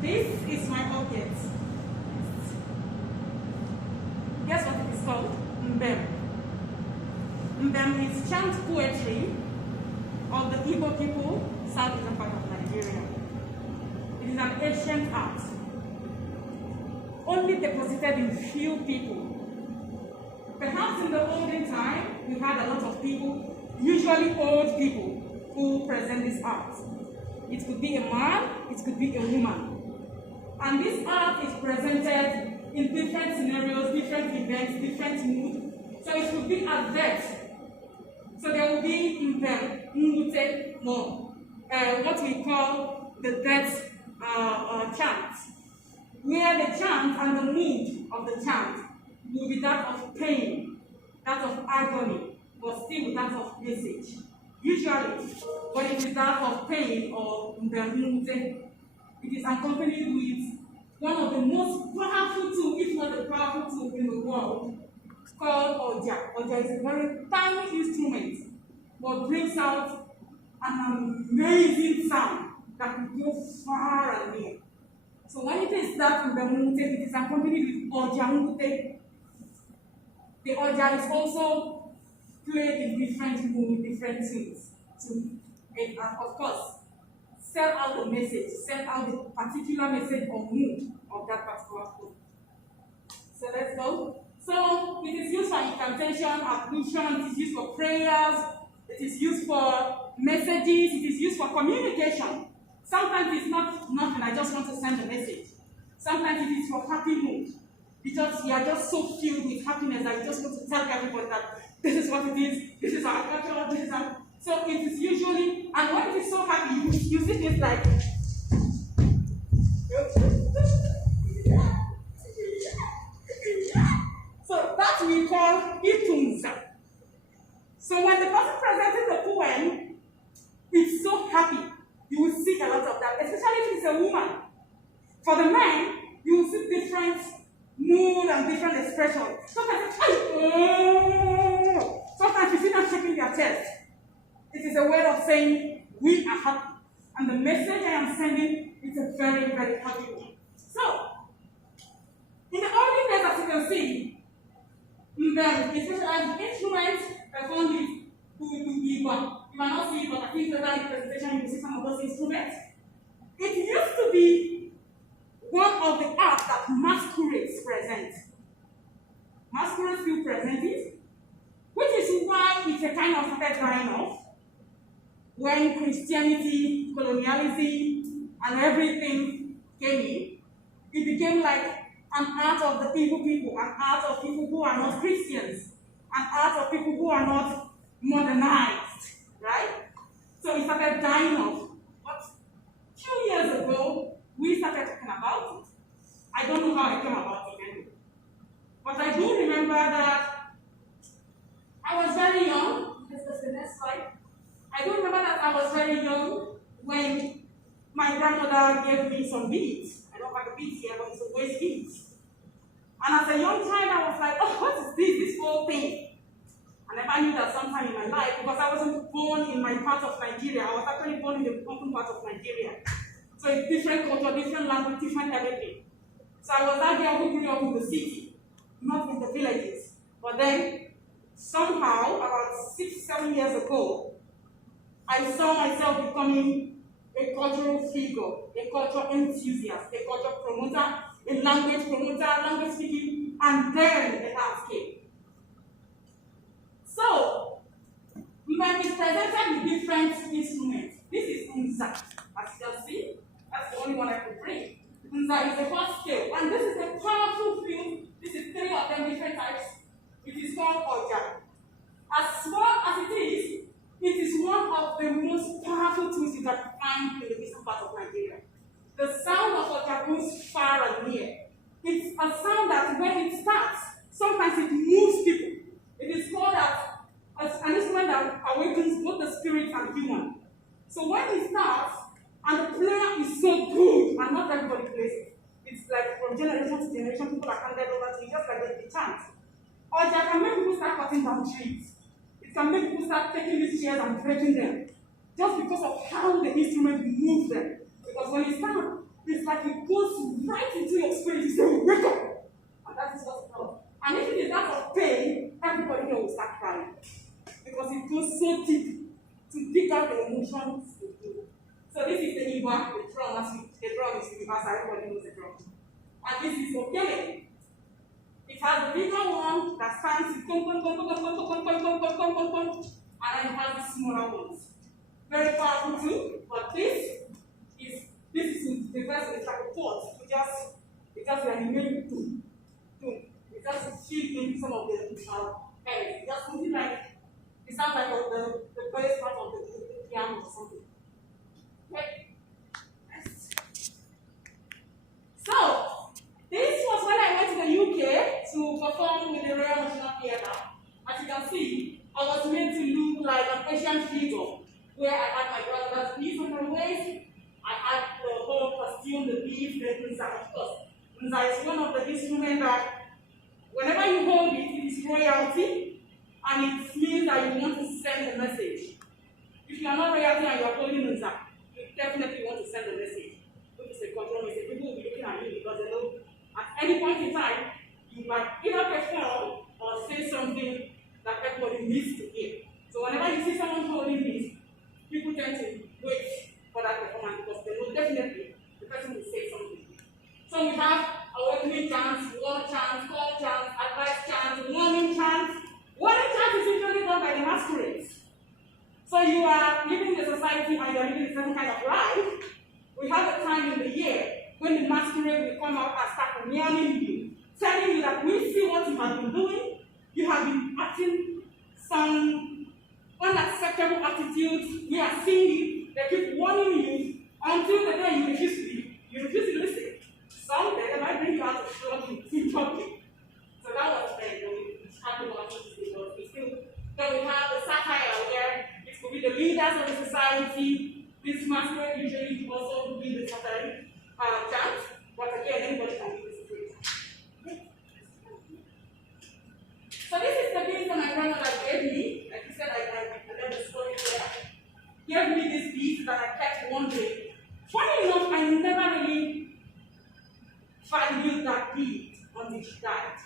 This is my object. Guess what it is called? Mbem. Mbem is chant poetry of the Igbo people, southeastern part of Nigeria. It is an ancient art, only deposited in few people. Perhaps in the olden time, we had a lot of people, usually old people, who present this art. It could be a man, it could be a woman. And this art is presented in different scenarios, different events, different moods. So it could be at death. So there will be in them what we call the death chant, where the chant and the mood of the chant will be that of pain, that of agony, but still that of message. Usually, when it is that of pain or it is accompanied with one of the most powerful tools, if not the powerful tool in the world, called Oja. Oja is a very tiny instrument, but brings out an amazing sound that can go far and near. So when it is that it is accompanied with Oja. The Oja is also played in different moods, different things. And of course, sell out the message, sell out the particular message or mood of that particular book. So let's go. So it is used for incantation, ablution, it is used for prayers, it is used for messages, it is used for communication. Sometimes it's not nothing, I just want to send a message. Sometimes it is for happy mood. Because you are just so filled with happiness that you just want to tell everybody that this is what it is, this is our culture, this is our... So it is usually, and when it is so happy, you see things like... So that we call itunza. So when the person presenting the poem is so happy, you will see a lot of that, especially if it's a woman. For the men, you will see different mood and different expressions. Sometimes you see them shaking their chest. It is a way of saying, we are happy. And the message I am sending is a very, very happy one. So, in the olden days, as you can see, the instruments performed with Igbo. You might not see it, but I think that in the presentation you will see some of those instruments. It used to be one of the arts that masquerades present. Masquerades still present it, which is why it's a kind of started dying off. When Christianity, colonialism, and everything came in, it became like an art of the evil people, an art of people who are not Christians, an art of people who are not modernized, right? So it started dying off. But 2 years ago, we started talking about it. I don't know how I came about it anyway. But I do remember that I was very young. This is the next slide. I do remember that I was very young when my grandmother gave me some beads. I don't have the beads here, but it's a waist beads. And as a young child, I was like, oh, what is this whole thing? I never knew that sometime in my life, because I wasn't born in my part of Nigeria. I was actually born in the open part of Nigeria. So it's different culture, different language, different everything. So I was that girl who grew up in the city, not in the villages. But then, somehow, about 6-7 years ago, I saw myself becoming a cultural figure, a cultural enthusiast, a culture promoter, a language promoter, language speaking, and then the art came. So, when we presented with different instruments, this is Nza, as you can see. That's the only one I could bring. Nza is a first scale, and this is a powerful field. This is 3 of them, different types. It is called Oja. As small as it is that when it starts, sometimes it moves people. It is called as an instrument that awakens both the spirit and human. So when it starts, and the prayer is so good, and not everybody plays it. It's like from generation to generation, people are handed over to it, just like the chant. Or it can make people start cutting down trees. It can make people start taking these chairs and breaking them. Just because of how the instrument moves them. Because when it starts, it's like it goes right into your spirit. You say, wake up! And that is what's called. And if it is out of pain, everybody here will start crying. Because it goes so deep to pick out the emotions. So this is the Iba, the drum, the drum is universal, everybody knows the drum. And this is okay. It has the bigger one that stands, and then it has the smaller ones. Very powerful too, but this is the vessel, it's like a pot. It just like boom. It just feed in some of the air. It just something like it sounds like the bass part of the piano or something. Okay. Yes. So this was when I went to the UK to perform with the Royal National Theatre. As you can see, I was made to look like an Asian figure, where I had my grandmother's beads on my waist. I had the whole costume, the beads, the nza, of course. Nza is one of the instruments that, whenever you hold it, it is royalty, and it means that you want to send a message. If you are not royalty and you are holding nza, you definitely want to send a message. Which is a control message. People will be looking at you because they know at any point in time, you might either perform or say something that everybody needs to hear. So whenever you see someone holding this, people tend to wait for that performance because they know definitely the person will say something. So we have awakening chants, war chants, call chants, advice chants, warning chants. Warning chants is usually done by the masquerades. So you are living in the society and you are living a certain kind of life. We have a time in the year when the masquerade will come out and start warning you, telling you that we see what you have been doing. You have been acting some unacceptable attitudes. We are seeing you. They keep warning you until the day you refuse to listen. Someday they might bring you out to flog you in public. So that was then when we started watching this, but we still. Then we have the satire where it could be the leaders of the society. This masquerade usually also be the satire chant, but again, anybody can be the spirit. So this is the beat that my grandmother gave me. Like you said, I read the story there. Gave me this beat that I kept one day. Funny enough, I never really valued that beat until she died.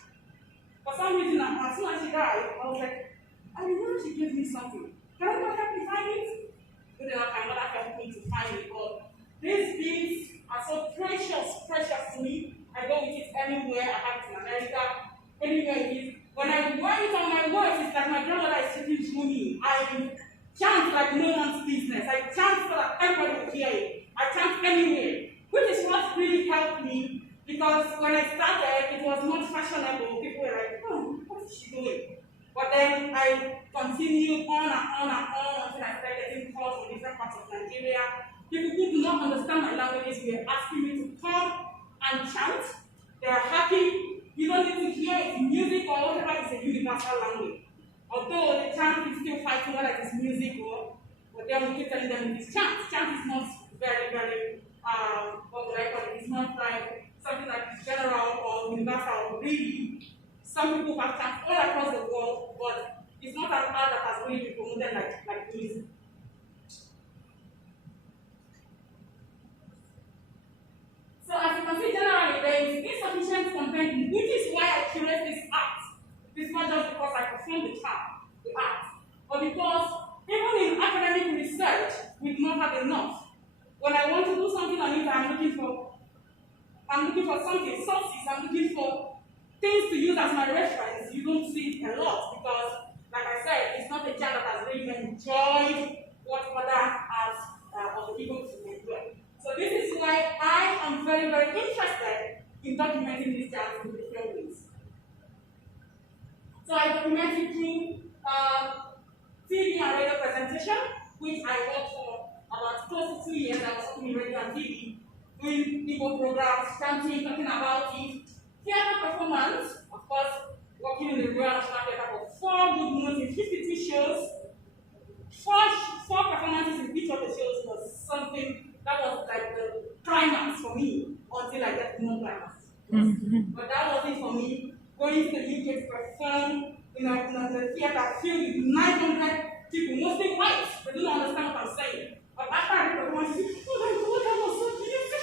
For some reason, as soon as she died, I was like, I remember she gave me something. Can I not help me find it? But then my mother helped me to find it. But these beads are so precious to me. I go with it anywhere. I have it in America, anywhere it is. When I wear it on my waist, it's like my grandmother is sitting through me. I chant like no one's business. I chant so that everybody will hear it. I chant anywhere, which is what really helped me because when I started, it was not fashionable. People were like, oh, what is she doing? But then I continued on until I started getting calls from different parts of Nigeria. People who do not understand my languages were asking me to come and chant. They are happy. You don't need to hear it in music or whatever is a universal language. Although the chant is still fighting whether it is music or, but then we keep telling them it is chant. Chant is not very, what would I call it? It's not like something like general or universal. Really, some people have chant all across the world, but it's not an art that has really been promoted like music. So as you can see, generally there is insufficient content, which is why I curate this art. It's not just because I perform the art, but because even in academic research, we do not have enough. When I want to do something on it, I'm looking for something, sources, I'm looking for things to use as my reference. You don't see it a lot because, like I said, it's not a child that has really enjoyed what other has or the people to enjoy. So this is why I am very, very interested in documenting these chants in different ways. So I documented through TV and radio presentation, which I worked for about close to 2 years. I was working in radio and TV, doing people programs, chanting, talking about it. Theater performance, of course, working in the Royal National Theatre for 4 good months in 52 shows. Four performances in each of the shows was something that was like the climax for me until I get to no climax. But that wasn't for me. Going to the UK to perform in the theater filled with 900 people, mostly white. They don't understand what I'm saying. But after I did the performance, oh my God, that was so beautiful.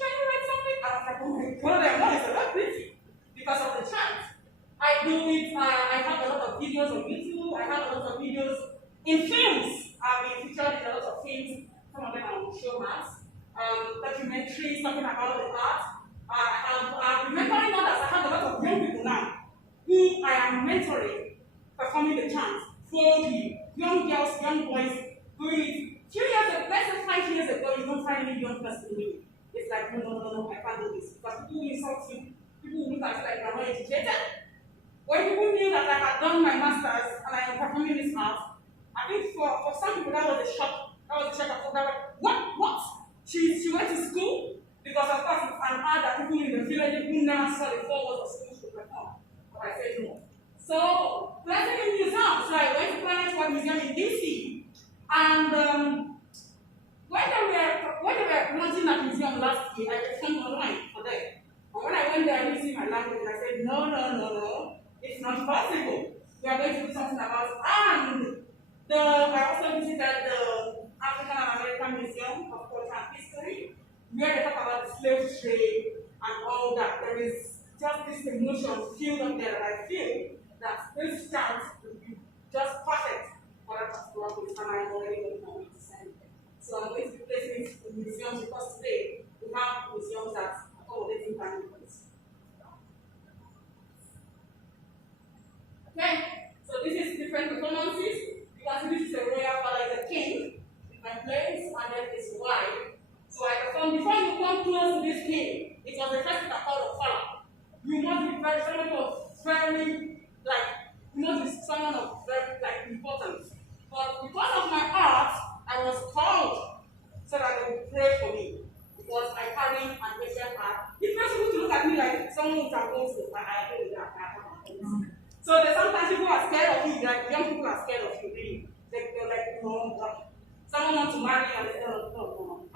Can you write something? I was like, oh my God, I know it's a lot pretty because of the chant. I do it, I have a lot of videos on YouTube, I have a lot of videos in films. I've been featured in a lot of films, some of them are on Showmax, documentaries talking about the art. I'm mentoring others. I have a lot of young people now who I am mentoring, performing the chant, slowly. Young girls, young boys doing it. 2 years ago, let's say 5 years ago, you don't find any young person doing it. It's like, no, I can't do this. Because people will insult you, people will look at you like you're not educated. When people knew that I had done my master's and I am performing this art, I think for some people that was a shock. That was a shock. I thought, like, what? She went to school? Because of course it's an art that people in the village who never saw the 4 walls of school should perform. But I said no. So let's take a museum. So I went to Planet World Museum in DC. And when they were launching that museum last year, I performed online for them. And when I went there, I didn't see my language. I said, no. It's not possible. We are going to do something about it. And I also visited the African and American Museum of Culture and History, where they talk about the slave trade and all that. There is just this emotion filled up there that I feel that this chance will be just perfect for that particular place, and I'm already going to send it. So I'm going to be placing it in museums because today we have museums that accommodate families. Okay, so this is different performances. You can see this is a royal father, is a king in my place, and then his wife. So I perform, before you come close to this king, it was a festival called Ofala. You must be someone of very, you must be someone of very, importance. But because of my art, I was called so that they would pray for me. Because I carry an Asian art. It's not supposed to look at me like someone who's supposed to, but I do that. So sometimes people are scared of you, like young people are scared of you, really. They're like, no, someone wants to marry and they say, no,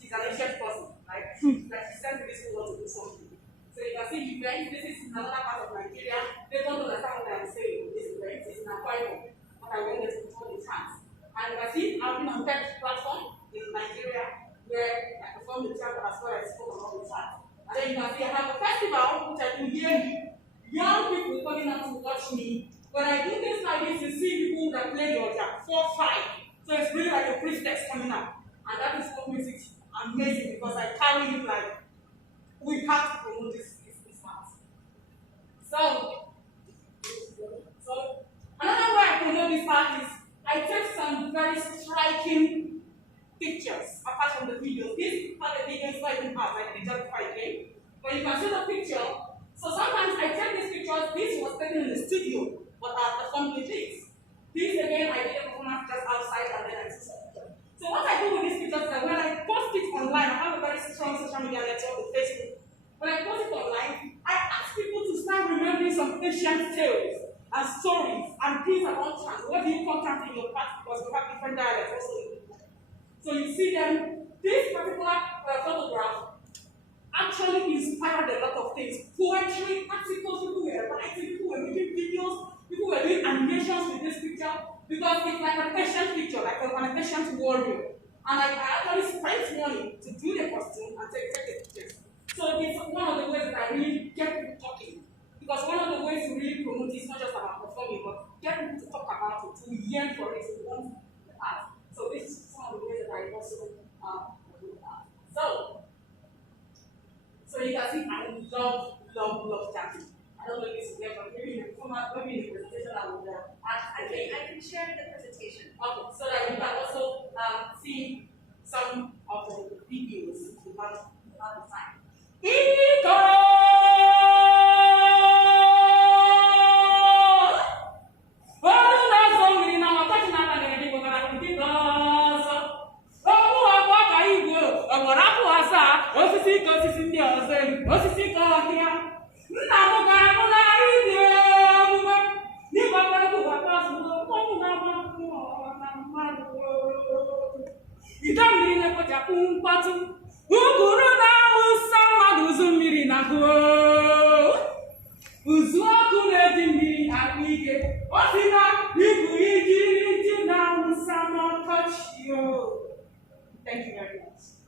she's an Asian person, right? Like she sent me this world to do something. So you can see events, this is another part of Nigeria, they don't understand what I'm saying. This event is in Akwa Ibom, but I wanted to control the chance. And you can see I've been on TED platform in Nigeria where I perform the chant as well as spoke about the chant. And then you can see I have a festival which I do yearly. Young people coming out to watch me. When I do things like this, you see people that play the organ 4, 5. So it's really like a priestess coming out. And that is what makes it amazing because I carry it like we have to promote this art. So another way I promote this art is I take some very striking pictures apart from the videos. This part of the video is not even art, like they just quite game. But you can see the picture. So sometimes I take these pictures. This was taken in the studio, but I performed with this. This again, I did a performance just outside and then I took some pictures. So what I do with these pictures is that when I post it online, I have a very strong social media network with Facebook. When I post it online, I ask people to start remembering some ancient tales and stories and things about chant. What do you call chant in your past? Because we have different dialects also in the book. So you see them, this particular photograph actually inspired a lot of things. Poetry, articles, people were writing, people were making videos, people were doing animations with this picture because it's like an ancient picture, like an ancient warrior. And I actually spent money to do the costume and take the pictures. So it's one of the ways that I really get people talking. Because one of the ways to really promote is not just about performing, but get people to talk about it, to yearn for it, to want the art. So this is some of the ways that I also do art. So you can see I love chatting. I don't know if this is there, but maybe in the presentation I will I can share the presentation. Okay, so that you can also see some of the videos without the time. Osisi osisi ka ọhịa nna m ga-anụ n'ahụ dị omume n'ịgbakọrọ ụwakọzụo ọnwụ na-agbapụ na mmadụ ide mmiri na-ekpochapụ mkpọtụ uguru na-awụsa mmadụ uzu mmiri na ahụ uzu ọkụ na-eji mmiri ahụ ike o si na ibu iji na-awụsa n'ọkọchị. Thank you very much.